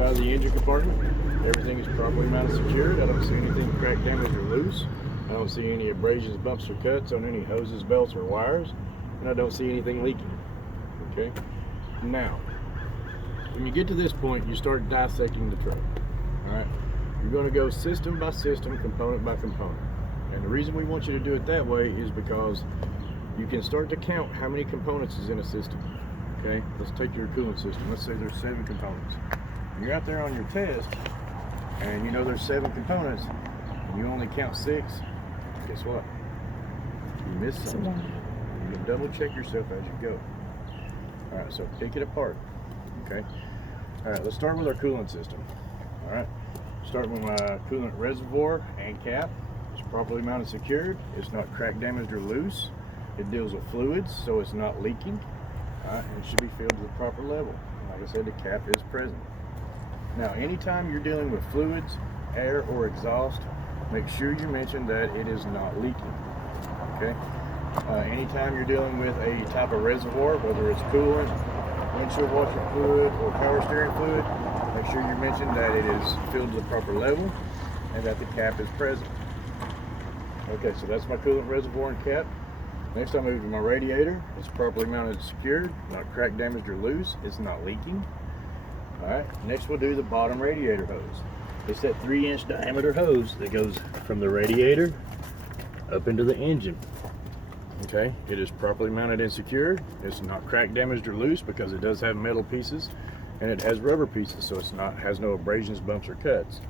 side of the engine compartment. Everything is properly mounted, secured. I don't see anything cracked, damaged, or loose. I don't see any abrasions, bumps, or cuts on any hoses, belts, or wires. And I don't see anything leaking. Okay? Now, when you get to this point, you start dissecting the truck. Alright? You're going to go system by system, component by component. And the reason we want you to do it that way is because you can start to count how many components is in a system. Okay? Let's take your coolant system. Let's say there's 7 components. And you're out there on your test, and you know there's 7 components, and you only count 6. Guess what? You missed something. You can double check yourself as you go. Alright, so pick it apart. Okay? Alright, let's start with our coolant system. Alright? Starting with my coolant reservoir and cap. It's properly mounted, secured. It's not cracked, damaged, or loose. It deals with fluids, so it's not leaking. Alright, and it should be filled to the proper level. Like I said, the cap is present. Now, anytime you're dealing with fluids, air, or exhaust, make sure you mention that it is not leaking. Okay? Anytime you're dealing with a type of reservoir, whether it's coolant, windshield washer fluid, or power steering fluid, make sure you mention that it is filled to the proper level and that the cap is present. Okay, so that's my coolant reservoir and cap. Next, I move to my radiator. It's properly mounted and secured, not cracked, damaged, or loose. It's not leaking. Alright, next we'll do the bottom radiator hose. It's that 3-inch diameter hose that goes from the radiator up into the engine. Okay, it is properly mounted and secured. It's not cracked, damaged, or loose because it does have metal pieces, and it has rubber pieces, so it's not has no abrasions, bumps, or cuts.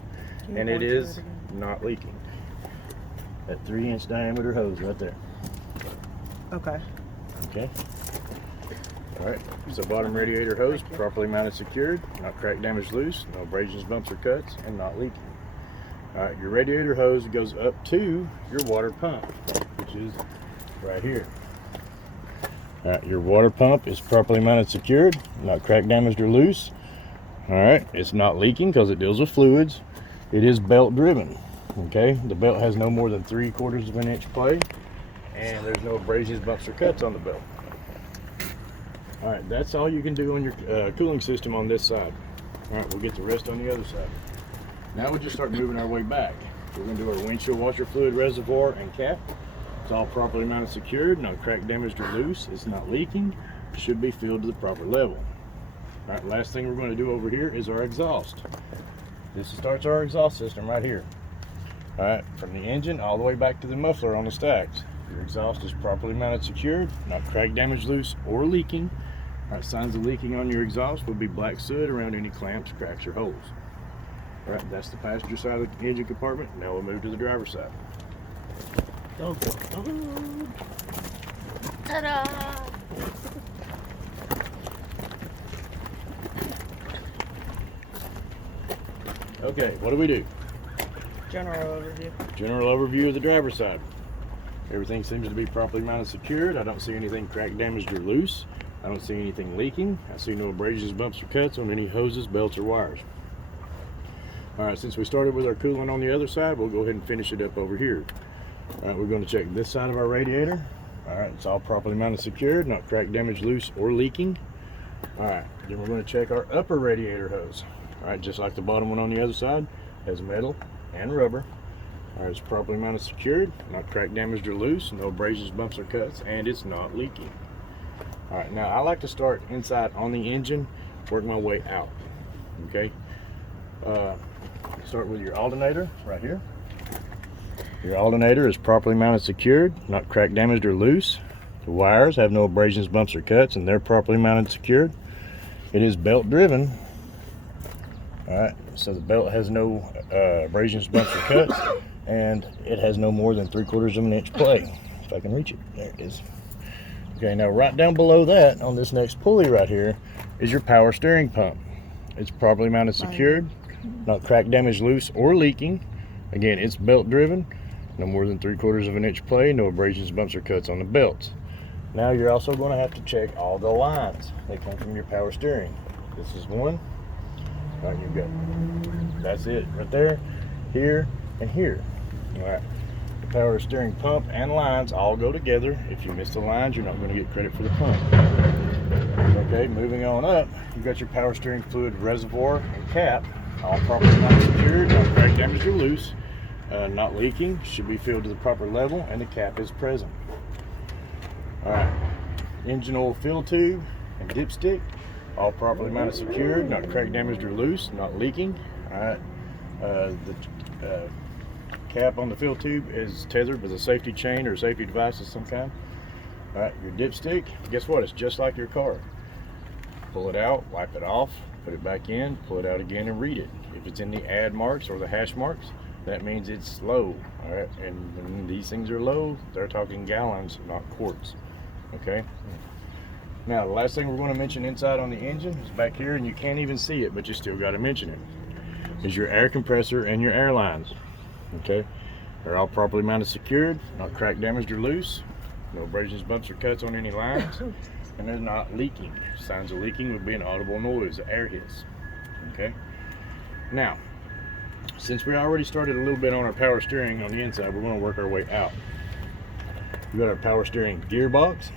And it is not leaking. That 3-inch diameter hose right there. Okay. Okay. Alright, so bottom radiator hose, properly mounted, secured, not cracked, damaged, loose, no abrasions, bumps, or cuts, and not leaking. Alright, your radiator hose goes up to your water pump, which is right here. Alright, your water pump is properly mounted, secured, not cracked, damaged, or loose. Alright, it's not leaking because it deals with fluids. It is belt driven. Okay, the belt has no more than 3/4 of an inch play, and there's no abrasions, bumps, or cuts on the belt. Alright, that's all you can do on your cooling system on this side. Alright, we'll get the rest on the other side. Now we'll just start moving our way back. We're going to do our windshield washer fluid reservoir and cap. It's all properly mounted, secured, not cracked, damaged, or loose. It's not leaking. It should be filled to the proper level. Alright, last thing we're going to do over here is our exhaust. This starts our exhaust system right here. Alright, from the engine all the way back to the muffler on the stacks. Your exhaust is properly mounted, secured, not cracked, damaged, loose, or leaking. Alright, signs of leaking on your exhaust will be black soot around any clamps, cracks, or holes. Alright, that's the passenger side of the engine compartment. Now we'll move to the driver's side. Oh. Ta-da! Okay, what do we do? General overview. General overview of the driver's side. Everything seems to be properly mounted, secured. I don't see anything cracked, damaged, or loose. I don't see anything leaking. I see no abrasions, bumps, or cuts on any hoses, belts, or wires. Alright, since we started with our coolant on the other side, we'll go ahead and finish it up over here. Alright, we're going to check this side of our radiator. Alright, it's all properly mounted, secured, not cracked, damaged, loose, or leaking. Alright, then we're going to check our upper radiator hose. Alright, just like the bottom one on the other side, has metal and rubber. Alright, it's properly mounted, secured, not cracked, damaged, or loose, no abrasions, bumps, or cuts, and it's not leaking. Alright, now I like to start inside on the engine, work my way out. Okay? Start with your alternator right here. Your alternator is properly mounted, secured, not cracked, damaged, or loose. The wires have no abrasions, bumps, or cuts, and they're properly mounted, secured. It is belt driven. Alright, so the belt has no abrasions, bumps, or cuts, and it has no more than 3/4 of an inch play. If I can reach it, there it is. Okay, now right down below that, on this next pulley right here, is your power steering pump. It's properly mounted, secured, not cracked, damaged, loose, or leaking. Again, it's belt driven, no more than 3/4 of an inch play, no abrasions, bumps, or cuts on the belts. Now you're also going to have to check all the lines that come from your power steering. This is one. All right, you've got, that's it right there, here, and here. All right, the power steering pump and lines all go together. If you miss the lines, you're not going to get credit for the pump. Okay, moving on up, you've got your power steering fluid reservoir and cap, all properly not secured, not cracked, damaged, or loose, not leaking, should be filled to the proper level, and the cap is present. All right, engine oil fill tube and dipstick, all properly mounted, secured, not cracked, damaged, or loose, not leaking. All right, the cap on the fill tube is tethered with a safety chain or safety device of some kind. All right, your dipstick, guess what? It's just like your car. Pull it out, wipe it off, put it back in, pull it out again, and read it. If it's in the add marks or the hash marks, that means it's low. All right, and when these things are low, they're talking gallons, not quarts. Okay. Now, the last thing we're going to mention inside on the engine is back here, and you can't even see it, but you still got to mention it, is your air compressor and your air lines. Okay, they're all properly mounted, secured, not cracked, damaged, or loose. No abrasions, bumps, or cuts on any lines, and they're not leaking. Signs of leaking would be an audible noise, air hits. Okay. Now, since we already started a little bit on our power steering on the inside, we're going to work our way out. We got our power steering gearbox.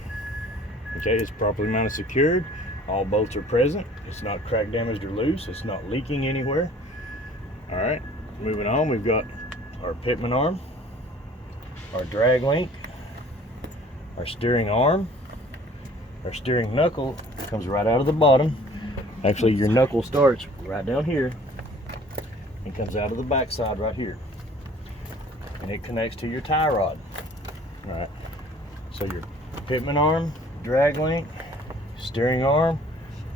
Okay, it's properly mounted, secured. All bolts are present. It's not cracked, damaged, or loose. It's not leaking anywhere. All right, moving on, we've got our pitman arm, our drag link, our steering arm, our steering knuckle comes right out of the bottom. Actually, your knuckle starts right down here and comes out of the back side right here. And it connects to your tie rod. All right, so your pitman arm, drag link, steering arm,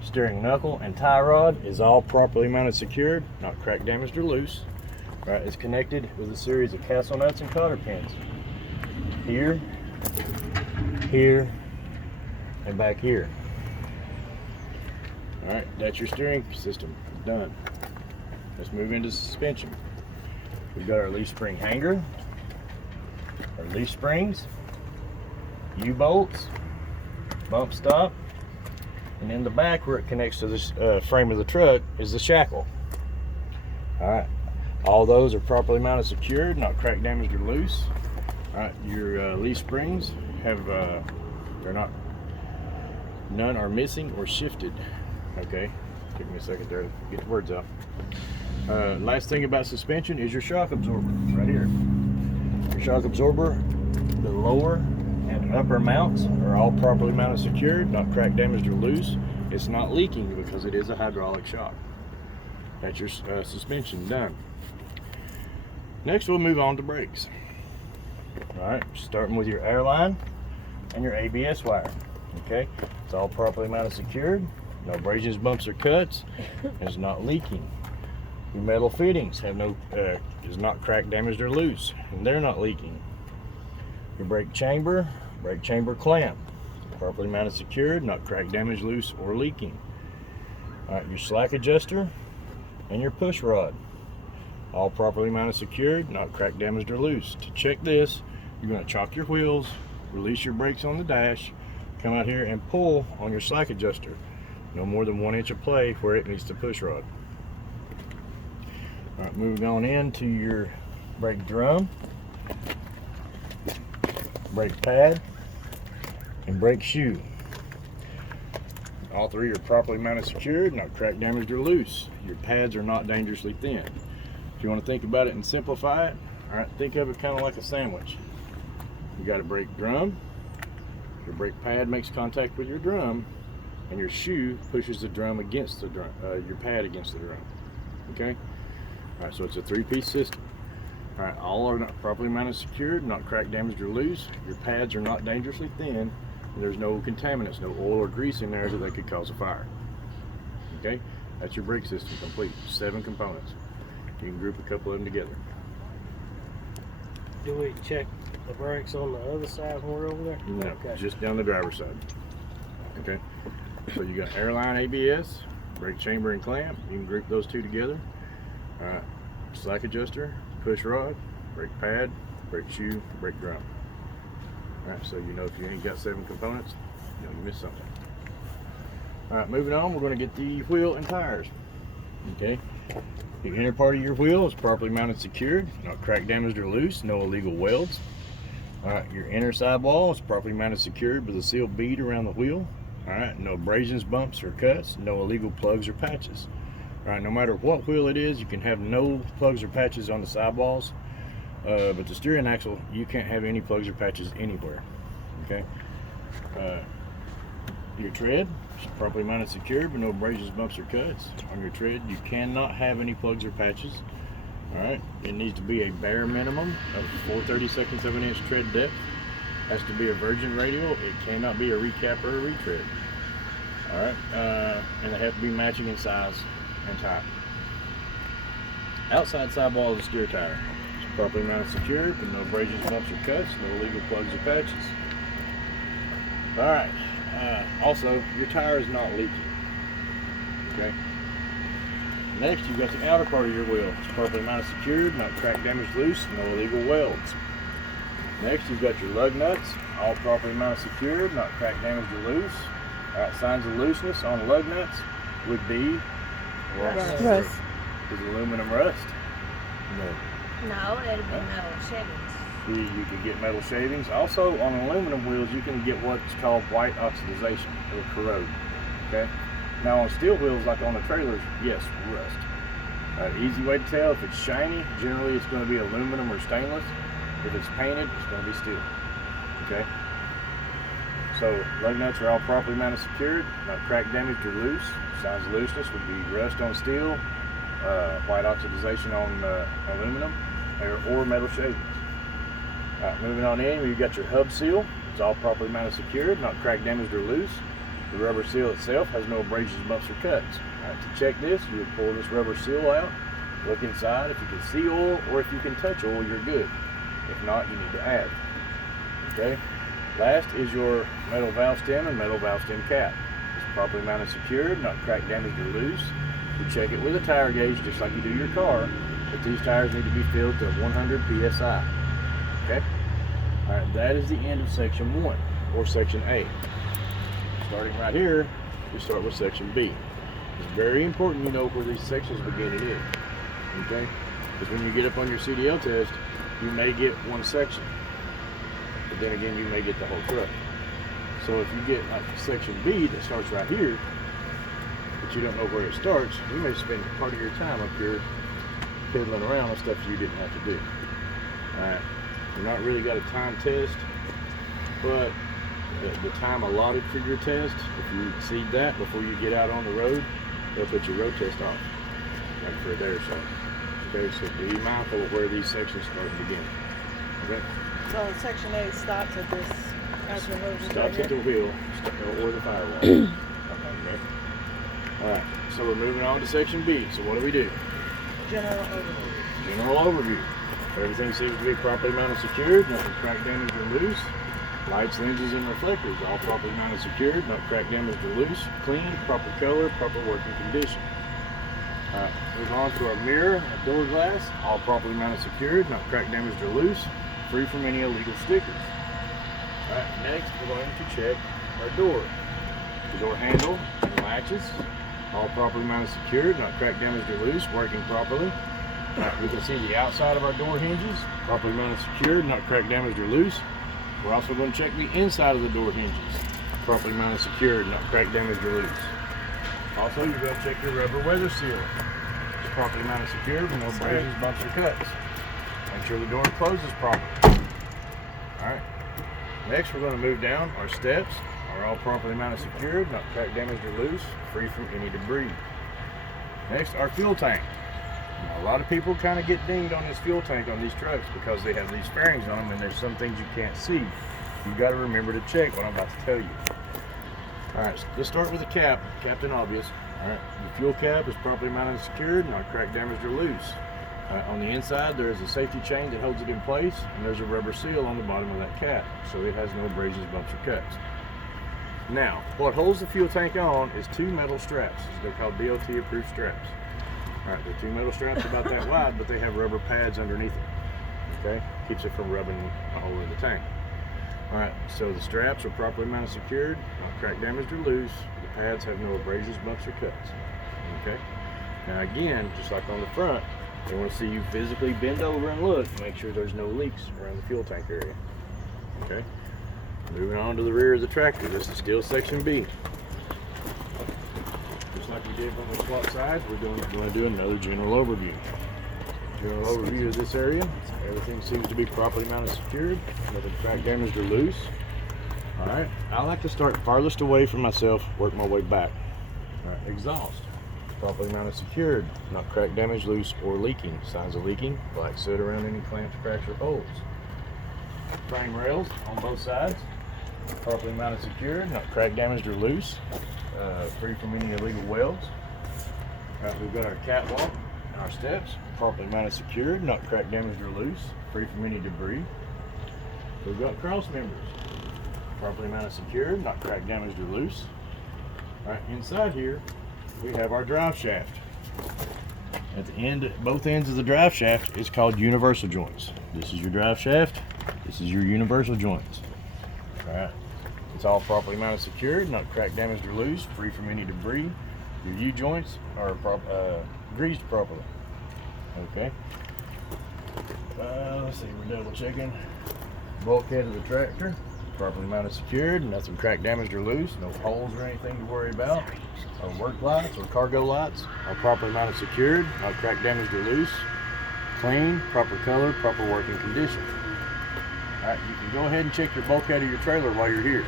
steering knuckle, and tie rod is all properly mounted, secured, not cracked, damaged, or loose. All right, it's connected with a series of castle nuts and cotter pins. Here, here, and back here. All right, that's your steering system done. Let's move into suspension. We've got our leaf spring hanger, our leaf springs, U-bolts, bump stop, and in the back where it connects to the frame of the truck is the shackle. All right, all those are properly mounted, secured, not cracked, damaged, or loose. All right, your leaf springs have they're not, none are missing or shifted. Okay, take me a second there to get the words out. Last thing about suspension is your shock absorber right here. Your shock absorber, the lower and upper mounts are all properly mounted, secured, not cracked, damaged, or loose. It's not leaking because it is a hydraulic shock. That's your suspension done. Next, we'll move on to brakes. All right, starting with your air line and your ABS wire. Okay, it's all properly mounted, secured, no abrasions, bumps, or cuts, and it's not leaking. Your metal fittings have no is not cracked, damaged, or loose, and they're not leaking. Your brake chamber clamp, properly mounted, secured, not cracked, damaged, loose, or leaking. All right, your slack adjuster and your push rod, all properly mounted, secured, not cracked, damaged, or loose. To check this, you're going to chock your wheels, release your brakes on the dash, come out here and pull on your slack adjuster. No more than 1 inch of play where it meets the push rod. All right, moving on into your brake drum, brake pad, and brake shoe. All three are properly mounted, secured, not cracked, damaged, or loose. Your pads are not dangerously thin. If you want to think about it and simplify it, all right, think of it kind of like a sandwich. You got a brake drum, your brake pad makes contact with your drum, and your shoe pushes the drum against the drum, your pad against the drum. Okay? All right, so it's a three-piece system. All right, all are not properly mounted, secured, not cracked, damaged, or loose. Your pads are not dangerously thin, and there's no contaminants, no oil or grease in there that could cause a fire. Okay? That's your brake system complete. 7 components. You can group a couple of them together. Do we check the brakes on the other side when we're over there? No, Okay. just down the driver's side. Okay? So you got airline ABS, brake chamber and clamp. You can group those two together. Slack adjuster, push rod, brake pad, brake shoe, brake drum. Alright, so you know if you ain't got 7 components, you know you missed something. Alright, moving on, we're going to get the wheel and tires. Okay, the inner part of your wheel is properly mounted, secured, not cracked, damaged, or loose, no illegal welds. Alright, your inner sidewall is properly mounted, secured with a sealed bead around the wheel. All right, no abrasions, bumps, or cuts, no illegal plugs or patches. All right, no matter what wheel it is, you can have no plugs or patches on the sidewalls, but the steering axle, you can't have any plugs or patches anywhere. Okay. Your tread is properly mounted, secured, with no abrasions, bumps, or cuts. On your tread, you cannot have any plugs or patches. All right, it needs to be a bare minimum of 4/32 of an inch tread depth. Has to be a virgin radial. It cannot be a recap or a retread. All right, and they have to be matching in size and type. Outside sidewall of the steer tire is properly mounted, secured, with no abrasions, bumps, or cuts, no illegal plugs or patches. All right. Also, your tire is not leaking. Okay. Next, you've got the outer part of your wheel. It's properly mounted, secured, not cracked, damaged, loose, no illegal welds. Next, you've got your lug nuts, all properly mounted, secured, not cracked, damaged, or loose. All right, signs of looseness on the lug nuts would be rust. Rust. Is aluminum rust? No. No, it'll be metal shavings. You can get metal shavings. Also, on aluminum wheels, you can get what's called white oxidization. It'll corrode. Okay. Now, on steel wheels, like on the trailers, yes, rust. Easy way to tell if it's shiny. Generally, it's going to be aluminum or stainless. If it's painted, it's going to be steel. Okay. So, lug nuts are all properly mounted, secured, not cracked, damaged, or loose. Signs of looseness would be rust on steel, white oxidization on aluminum, or metal shavings. Alright, moving on in, you've got your hub seal. It's all properly mounted, secured, not cracked, damaged, or loose. The rubber seal itself has no abrasions, bumps, or cuts. Alright, to check this, you would pull this rubber seal out, look inside. If you can see oil or if you can touch oil, you're good. If not, you need to add. Okay. Last is your metal valve stem and metal valve stem cap. It's properly mounted, secured, not cracked, damaged, or loose. You check it with a tire gauge just like you do your car, but these tires need to be filled to 100 psi. Okay? Alright, that is the end of section 1, or section A. Starting right here, we start with section B. It's very important you know where these sections begin and end. Okay? Because when you get up on your CDL test, you may get one section. But then again, you may get the whole truck. So if you get like section B that starts right here, but you don't know where it starts, you may spend part of your time up here fiddling around with stuff you didn't have to do. Alright. You've not really got a time test, but the time allotted for your test, if you exceed that before you get out on the road, they'll put your road test off, like for a day or so. Okay, so be mindful of where these sections start and begin. Okay? So section A stops at this actual hose. Stops at the wheel or the firewall. Okay. Alright, so we're moving on to section B. So what do? General overview. General overview. Everything seems to be properly mounted, secured, nothing cracked, damaged, or loose. Lights, lenses, and reflectors all properly mounted, secured, not cracked, damaged, or loose. Clean, proper color, proper working condition. Move on to our mirror and door glass, all properly mounted, secured, not cracked, damaged, or loose. Free from any illegal stickers. Alright, next we're going to check our door. The door handle and latches, all properly mounted, secured, not cracked, damaged, or loose, working properly. We can see the outside of our door hinges, properly mounted, secured, not cracked, damaged, or loose. We're also going to check the inside of the door hinges, properly mounted, secured, not cracked, damaged, or loose. Also, you're going to check your rubber weather seal. It's properly mounted, secured, with no abrasions, bumps, or cuts. Make sure the door closes properly. Alright. Next, we're going to move down. Our steps are all properly mounted, secured, not cracked, damaged, or loose, free from any debris. Next, our fuel tank. Now, a lot of people kind of get dinged on this fuel tank on these trucks because they have these fairings on them and there's some things you can't see. You've got to remember to check what I'm about to tell you. Alright, so let's start with the cap. Captain Obvious. Alright, the fuel cap is properly mounted and secured, not cracked, damaged, or loose. On the inside, there is a safety chain that holds it in place, and there's a rubber seal on the bottom of that cap, so it has no abrasions, bumps, or cuts. Now, what holds the fuel tank on is two metal straps. They're called DOT-approved straps. Alright, they're two metal straps about that wide, but they have rubber pads underneath it. Okay? Keeps it from rubbing a hole in the tank. Alright, so the straps are properly mounted, secured, not cracked, damaged, or loose. The pads have no abrasions, bumps, or cuts. Okay? Now again, just like on the front, they want to see you physically bend over and look to make sure there's no leaks around the fuel tank area. Okay? Moving on to the rear of the tractor. This is still section B. did when we swapped sides, we're going to do another general overview. General overview of this area. Everything seems to be properly mounted, secured. Nothing crack damaged or loose. All right. I like to start farthest away from myself, work my way back. All right. Exhaust. Properly mounted, secured. Not crack damaged, loose, or leaking. Signs of leaking: black soot around any clamps, cracks, or holes. Frame rails on both sides. Properly mounted, secured. Not crack damaged or loose. Free from any illegal welds. All right. We've got our catwalk and our steps. Properly mounted, secured, not crack damaged or loose, free from any debris. We've got cross members, properly mounted, secured, not crack damaged or loose. All right, inside here, we have our drive shaft. At the end, both ends of the drive shaft is called universal joints. This is your drive shaft. This is your universal joints. All right, it's all properly mounted, secured, not crack damaged or loose, free from any debris. Your U-joints are greased properly. Okay. Let's see, we're double checking. Bulkhead of the tractor, properly mounted, secured, nothing crack damaged or loose, no holes or anything to worry about. Our work lights or cargo lights are properly mounted, secured, not crack damaged or loose, clean, proper color, proper working condition. Alright, you can go ahead and check your bulkhead of your trailer while you're here.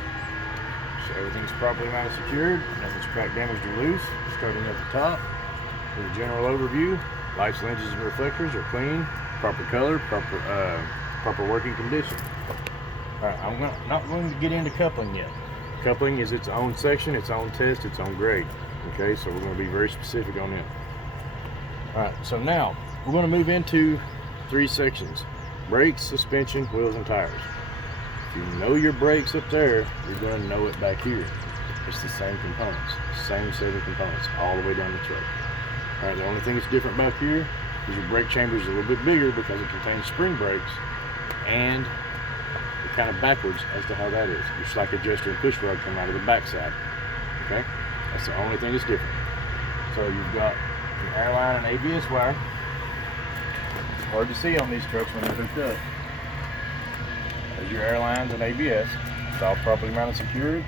So everything's properly mounted, secured, nothing's crack damaged or loose. Starting at the top, for the general overview. Lights, lenses, and reflectors are clean, proper color, proper working condition. All right, I'm not going to get into coupling yet. Coupling is its own section, its own test, its own grade. Okay, so we're going to be very specific on it. All right, so now we're going to move into 3 sections: brakes, suspension, wheels, and tires. If you know your brakes up there, you're going to know it back here. It's the same components, same 7 components, all the way down the truck. All right, the only thing that's different back here is your brake chamber is a little bit bigger because it contains spring brakes, and it's kind of backwards as to how that is. Your slack adjuster and push rod come out of the backside. Okay, that's the only thing that's different. So you've got your airline and ABS wire. It's hard to see on these trucks when they're hooked up. There's your airlines and ABS. It's all properly mounted, secured.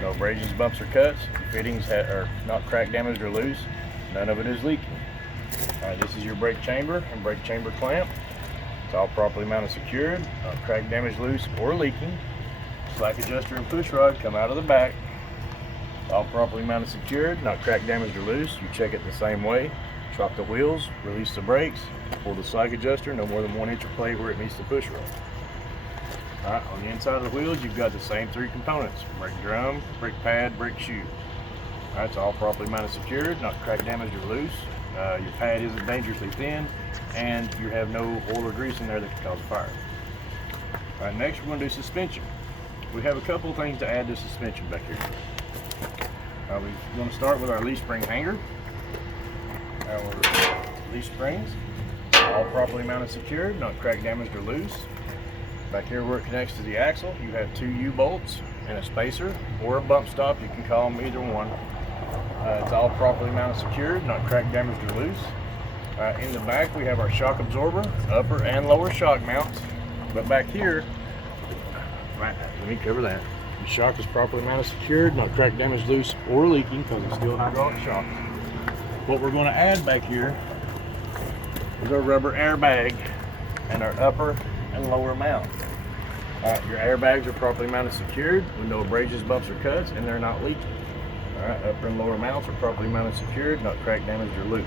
No abrasions, bumps, or cuts. The fittings are not crack damaged or loose. None of it is leaking. All right, this is your brake chamber and brake chamber clamp. It's all properly mounted, secured, not crack damaged, loose, or leaking. Slack adjuster and push rod come out of the back. It's all properly mounted, secured, not crack damaged or loose. You check it the same way. Drop the wheels, release the brakes, pull the slack adjuster, no more than 1 inch of play where it meets the push rod. All right, on the inside of the wheels, you've got the same 3 components: brake drum, brake pad, brake shoe. All right, it's all properly mounted, secured, not crack damaged or loose. Your pad isn't dangerously thin, and you have no oil or grease in there that could cause a fire. All right, next we're going to do suspension. We have a couple of things to add to suspension back here. We're going to start with our leaf spring hanger. Our leaf springs, all properly mounted, secured, not crack damaged or loose. Back here where it connects to the axle, you have 2 U-bolts and a spacer or a bump stop. You can call them either one. It's all properly mounted, secured, not crack damaged or loose. In the back we have our shock absorber, upper and lower shock mounts. But back here, let me cover that. The shock is properly mounted, secured, not crack damaged, loose, or leaking because it's still hydraulic shock. What we're going to add back here is our rubber airbag and our upper and lower mount. Your airbags are properly mounted, secured, with no abrasions, bumps, or cuts, and they're not leaking. Alright, upper and lower mounts are properly mounted, secured, not crack damaged or loose.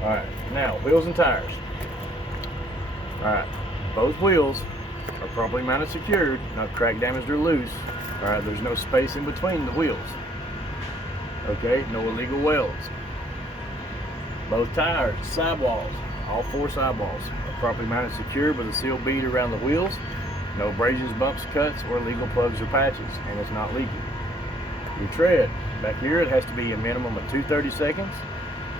Alright, now wheels and tires. Alright, both wheels are properly mounted, secured, not crack damaged or loose. Alright, there's no space in between the wheels. Okay, no illegal welds. Both tires, sidewalls, all 4 sidewalls are properly mounted, secured with a seal bead around the wheels. No abrasions, bumps, cuts, or illegal plugs or patches, and it's not leaking. Your tread, back here it has to be a minimum of 2/32.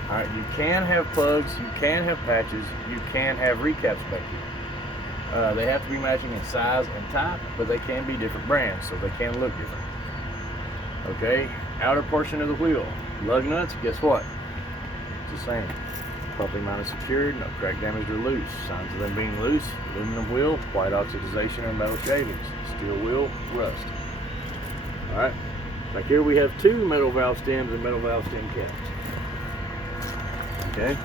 Alright, you can have plugs, you can have patches, you can have recaps back here. They have to be matching in size and type, but they can be different brands, so they can look different. Okay, outer portion of the wheel, lug nuts, guess what? It's the same. Properly mounted, secured, no crack damaged or loose. Signs of them being loose: aluminum wheel, white oxidization, and metal shavings. Steel wheel, rust. Alright. Like here we have 2 metal valve stems and metal valve stem caps. Okay,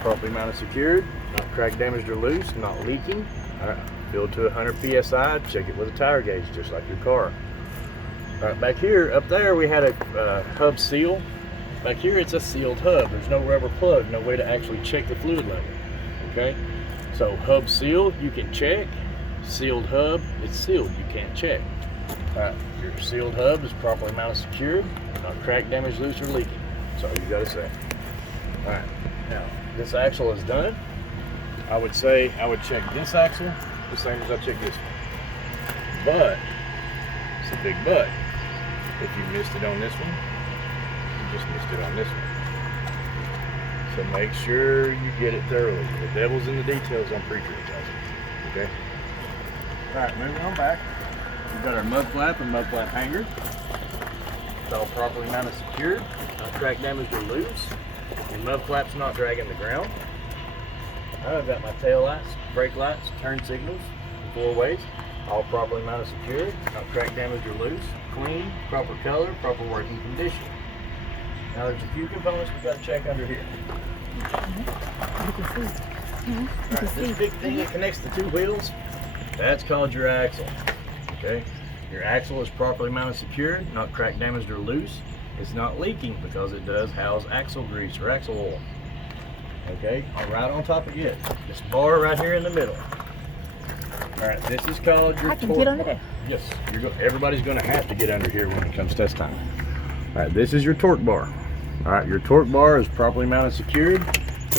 properly mounted, secured, not cracked, damaged, or loose, not leaking. All right, filled to 100 psi. Check it with a tire gauge, just like your car. All right, back here, up there, we had a hub seal. Back here, it's a sealed hub. There's no rubber plug, no way to actually check the fluid level. Okay, so hub seal, you can check. Sealed hub, it's sealed, you can't check. All right, your sealed hub is properly mounted, secured, not cracked, damaged, loose, or leaking. That's all you gotta say. All right, now this axle is done. I would say I would check this axle the same as I check this one. But, it's a big but. If you missed it on this one, you just missed it on this one. So make sure you get it thoroughly. The devil's in the details on pre-trip, guys. Okay? All right, moving on back. We've got our mud flap and mud flap hanger. It's all properly mounted, secured, not cracked, damaged, or loose. Your mud flap's not dragging the ground. I've got my tail lights, brake lights, turn signals, 4 ways, all properly mounted, secured, not cracked, damaged, or loose, clean, proper color, proper working condition. Now there's a few components we've got to check under here. Alright, this big thing that connects the 2 wheels, that's called your axle. Okay? Your axle is properly mounted, secured, not cracked, damaged, or loose. It's not leaking because it does house axle grease or axle oil. Okay, right on top of it, this bar right here in the middle. All right, this is called your I can torque get under bar. there. Yes, everybody's going to have to get under here when it comes test time. All right, this is your torque bar. All right, your torque bar is properly mounted, secured,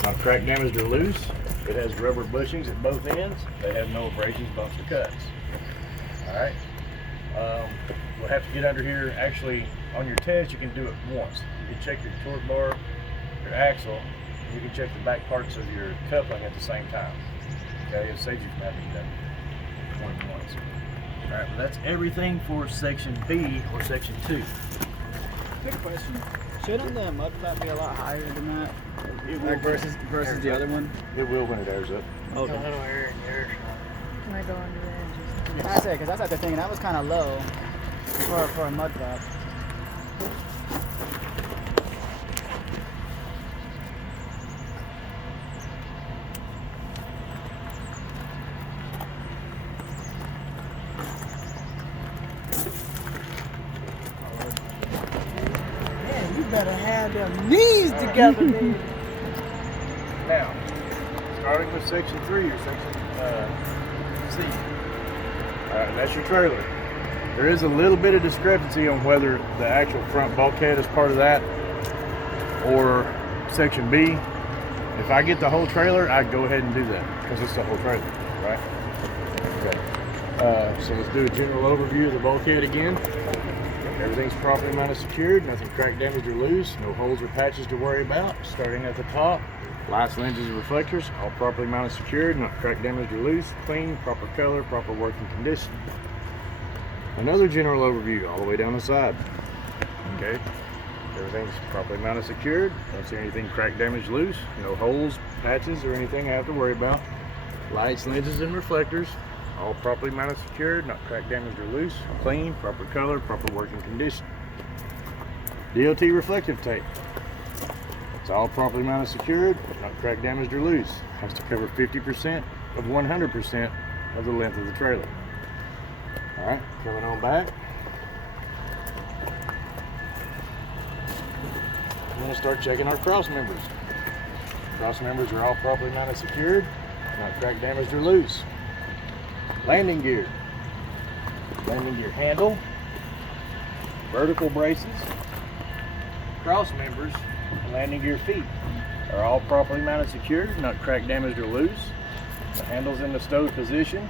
not cracked, damaged, or loose. It has rubber bushings at both ends. They have no abrasions, bumps, or cuts. All right, we'll have to get under here. Actually, on your test, you can do it once. You can check your torque bar, your axle. You can check the back parts of your coupling at the same time. Okay, it saves you from having to get more than once. All right, well that's everything for section B or section 2. Quick question. Shouldn't the mud flap be a lot higher than that? It will Like versus the other one? It will when it airs up. A little air in there. Can I go under there? I say, because that's at the thing, and that was kind of low for a mud flap. Man, you better have them knees together, man. Now, starting with section 3 or section C. That's your trailer. There is a little bit of discrepancy on whether the actual front bulkhead is part of that or section B. If I get the whole trailer, I'd go ahead and do that because it's the whole trailer, right? Okay. So let's do a general overview of the bulkhead again. Everything's properly mounted, secured, nothing cracked, damaged, or loose, no holes or patches to worry about. Starting at the top, lights, lenses, and reflectors, all properly mounted, secured, not cracked, damaged, or loose, clean, proper color, proper working condition. Another general overview all the way down the side. Okay, everything's properly mounted, secured, don't see anything cracked, damaged, loose, no holes, patches, or anything I have to worry about. Lights, lenses, and reflectors, all properly mounted, secured, not cracked, damaged, or loose, clean, proper color, proper working condition. DOT reflective tape. It's all properly mounted, secured, not cracked, damaged, or loose. Has to cover 50% of 100% of the length of the trailer. All right, coming on back. I'm going to start checking our cross members. Cross members are all properly mounted, secured, not cracked, damaged, or loose. Landing gear handle, vertical braces, cross members, and landing gear feet are all properly mounted, secured, not cracked, damaged, or loose. The handle's in the stowed position.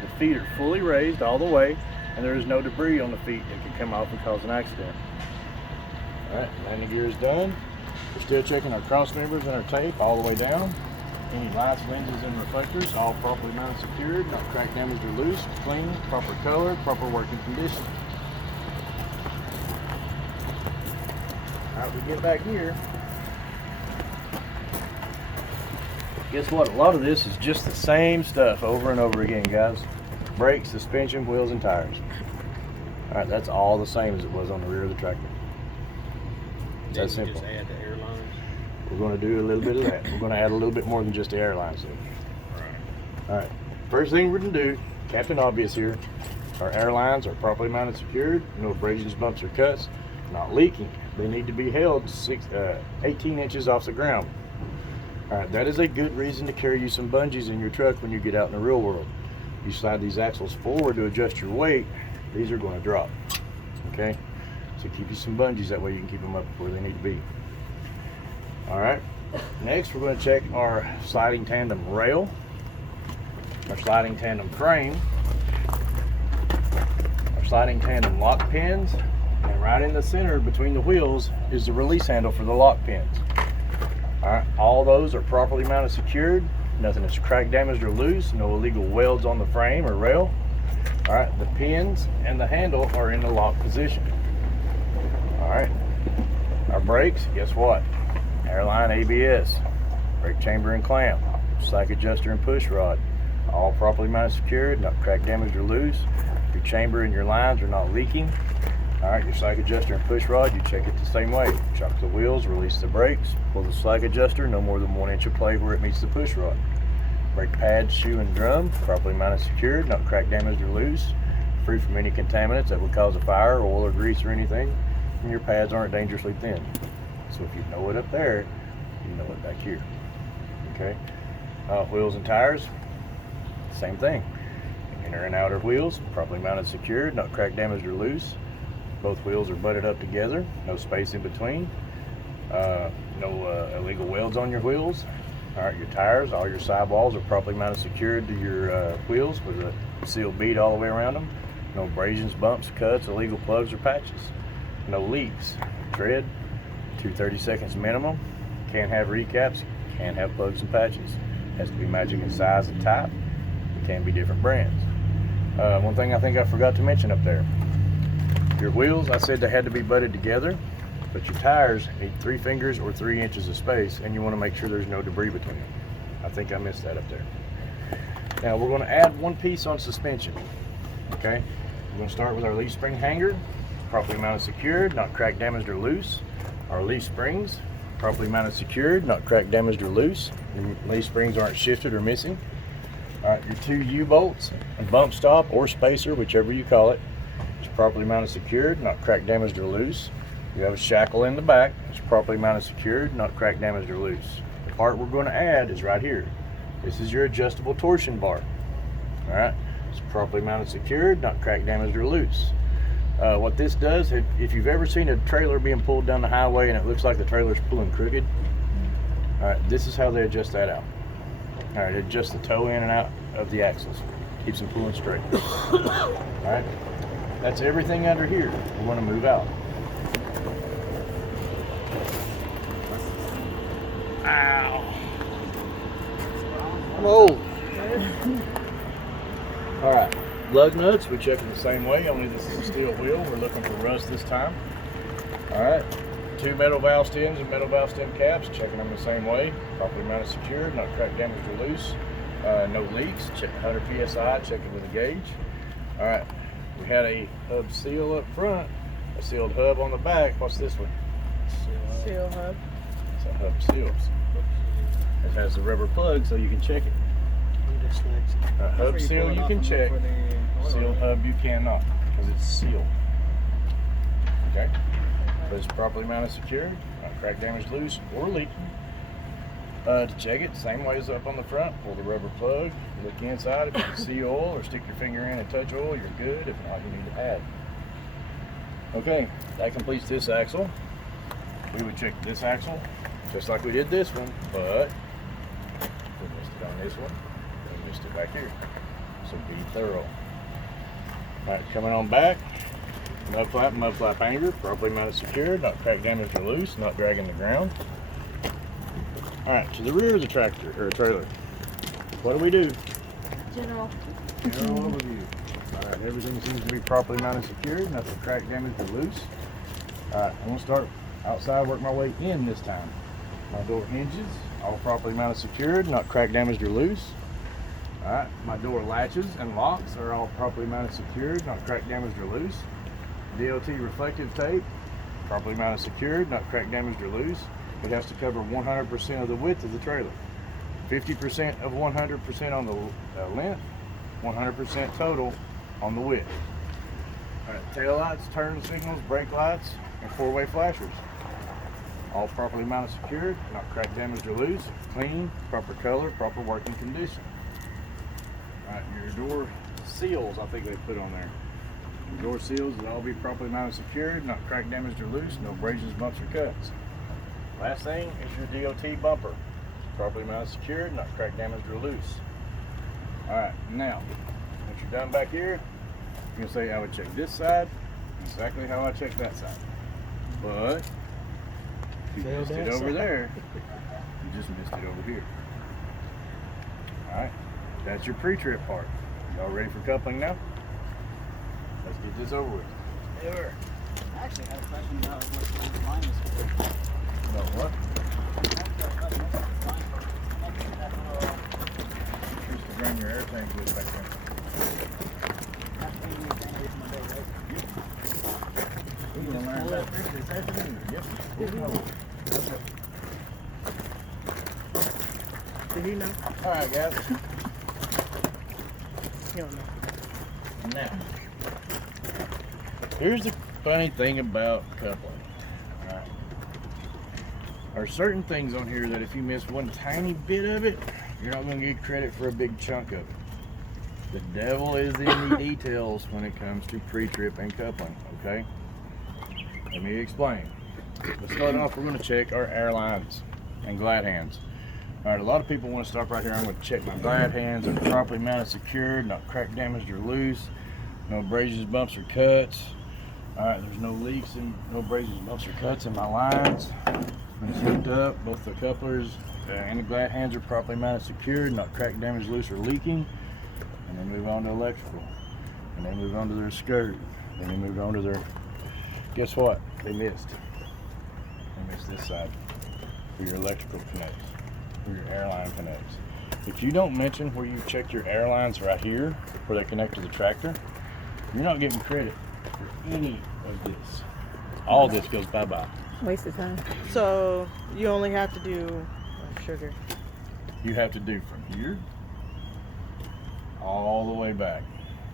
The feet are fully raised all the way, and there is no debris on the feet that can come off and cause an accident. All right, landing gear is done. We're still checking our cross members and our tape all the way down. Any lights, lenses, and reflectors, all properly mounted, secured, not cracked, damaged, or loose, clean, proper color, proper working condition. All right, we get back here. Guess what? A lot of this is just the same stuff over and over again, guys. Brakes, suspension, wheels, and tires. All right, that's all the same as it was on the rear of the tractor. It's that Then you simple. just add the airlines. We're going to do a little bit of that. We're going to add a little bit more than just the airlines though. All right, first thing we're going to do, Captain Obvious here, our airlines are properly mounted, secured, no abrasions, bumps, or cuts, not leaking. They need to be held 18 inches off the ground. All right, that is a good reason to carry you some bungees in your truck when you get out in the real world. You slide these axles forward to adjust your weight, these are going to drop, okay? So keep you some bungees, that way you can keep them up where they need to be. All right, next we're going to check our sliding tandem rail, our sliding tandem frame, our sliding tandem lock pins, and right in the center between the wheels is the release handle for the lock pins. All right, all those are properly mounted, secured. Nothing is cracked, damaged, or loose. No illegal welds on the frame or rail. All right, the pins and the handle are in the lock position. All right, our brakes, guess what? Airline ABS, brake chamber and clamp, slack adjuster and push rod, all properly mounted, secured, not cracked, damaged, or loose. Your chamber and your lines are not leaking. All right, your slack adjuster and push rod, you check it the same way. Chuck the wheels, release the brakes, pull the slack adjuster, no more than 1 inch of play where it meets the push rod. Brake pads, shoe, and drum, properly mounted, secured, not cracked, damaged, or loose. Free from any contaminants that would cause a fire, oil or grease or anything. And your pads aren't dangerously thin. So if you know it up there, you know it back here. Okay. Wheels and tires, same thing. Inner and outer wheels, properly mounted, secured, not cracked, damaged, or loose. Both wheels are butted up together, no space in between. No illegal welds on your wheels. All right, your tires, all your sidewalls are properly mounted, secured to your wheels with a sealed bead all the way around them. No abrasions, bumps, cuts, illegal plugs or patches. No leaks. Tread, 230 seconds minimum. Can't have recaps, can't have plugs and patches. Has to be matching in size and type. It can be different brands. One thing I think I forgot to mention up there. Your wheels, I said they had to be butted together, but your tires need 3 fingers or 3 inches of space, and you want to make sure there's no debris between them. I think I missed that up there. Now we're going to add one piece on suspension. Okay, we're going to start with our leaf spring hanger, properly mounted, secured, not cracked, damaged, or loose. Our leaf springs, properly mounted, secured, not cracked, damaged, or loose. Your leaf springs aren't shifted or missing. All right, your 2 U-bolts, a bump stop or spacer, whichever you call it. It's properly mounted, secured, not cracked, damaged, or loose. You have a shackle in the back. It's properly mounted, secured, not cracked, damaged, or loose. The part we're going to add is right here. This is your adjustable torsion bar. All right, it's properly mounted, secured, not cracked, damaged, or loose. What this does, if you've ever seen a trailer being pulled down the highway and it looks like the trailer's pulling crooked, all right, this is how they adjust that out. All right, adjust the toe in and out of the axles. Keeps them pulling straight. All right, that's everything under here. We're going to move out. Ow. I'm old. All right, lug nuts, we check them the same way, only this is a steel wheel. We're looking for rust this time. All right, 2 metal valve stems and metal valve stem caps, checking them the same way. Properly mounted, secured, not cracked, damaged, or loose. No leaks, check 100 PSI, check it with a gauge. All right, we had a hub seal up front, a sealed hub on the back. What's this one? Seal hub. It's a hub seal. It has the rubber plug so you can check it. A hub seal you can check, sealed hub you cannot, because it's sealed. Okay, but it's properly mounted, secured, not cracked, damaged, loose, or leaking. To check it, same way as up on the front, pull the rubber plug, look inside. If you can see oil or stick your finger in and touch oil, you're good. If not, you need to add. Okay, that completes this axle. We would check this axle, just like we did this one, but we missed it on this one. We missed it back here. So be thorough. All right, coming on back, mud flap hanger, properly mounted, secured, not cracked, damaged, or loose, not dragging the ground. All right, to the rear of the tractor or trailer. What do we do? General. General overview. All right, everything seems to be properly mounted, secured, nothing cracked, damaged, or loose. All right, I'm gonna start outside, work my way in this time. My door hinges, all properly mounted, secured, not cracked, damaged, or loose. All right, my door latches and locks are all properly mounted, secured, not cracked, damaged, or loose. DOT reflective tape, properly mounted, secured, not cracked, damaged, or loose. It has to cover 100% of the width of the trailer. 50% of 100% on the length, 100% total on the width. All right, tail lights, turn signals, brake lights, and four-way flashers. All properly mounted, secured, not cracked, damaged, or loose. Clean, proper color, proper working condition. All right, your door seals, I think they put on there. Your door seals will all be properly mounted, secured, not cracked, damaged, or loose. No abrasions, bumps, or cuts. Last thing is your DOT bumper. Properly mounted, secured, not cracked, damaged, or loose. All right, now, once you're done back here, you're gonna say, I would check this side exactly how I checked that side. But you Fail missed it that over side. there. You just missed it over here. All right, that's your pre-trip part. Y'all ready for coupling now? Let's get this over with. Sure. I actually had a question about what line is for. About what? Used to bring your air tank with back there. We're gonna learn about this afternoon. Yes. Okay. Did he know? All right, guys. He don't know. Now, here's the funny thing about coupling. All right. There are certain things on here that if you miss one tiny bit of it, you're not going to get credit for a big chunk of it. The devil is in the details when it comes to pre-trip and coupling, okay? Let me explain. Let's start off, we're going to check our air lines and glide hands. All right, a lot of people want to stop right here. I'm going to check my glide hands. They're properly mounted, secured, not cracked, damaged, or loose. No abrasions, bumps, or cuts. All right, there's no leaks and no abrasions, bumps, or cuts in my lines. When it's hooked up, both the couplers and the glide hands are properly mounted, secured, not cracked, damaged, loose, or leaking. And then move on to electrical. And then move on to their skirt. Then they move on to their, guess what? They missed. They missed this side where your electrical connects, where your airline connects. If you don't mention where you checked your airlines right here, where they connect to the tractor, you're not getting credit for any of this. All this goes bye-bye. Waste of time. So you only have to do sugar. You have to do from here all the way back.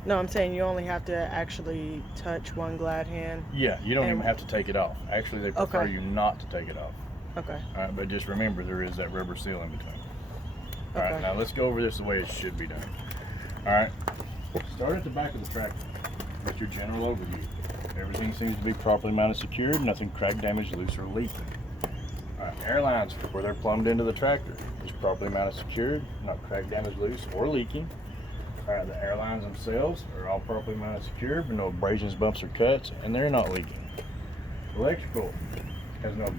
No, I'm saying you only have to actually touch one glad hand. Yeah, you don't And- even have to take it off. Actually, they prefer Okay. you not to take it off. Okay. All right, but just remember there is that rubber seal in between. All right, Okay. now let's go over this the way it should be done. All right, start at the back of the tractor. That's your general overview. Everything seems to be properly mounted, secured, nothing cracked, damaged, loose, or leaking. All right, airlines where they're plumbed into the tractor is properly mounted, secured, not cracked, damaged, loose, or leaking. All right, the airlines themselves are all properly mounted, secured, with no abrasions, bumps, or cuts, and they're not leaking. Electrical has no abrasions,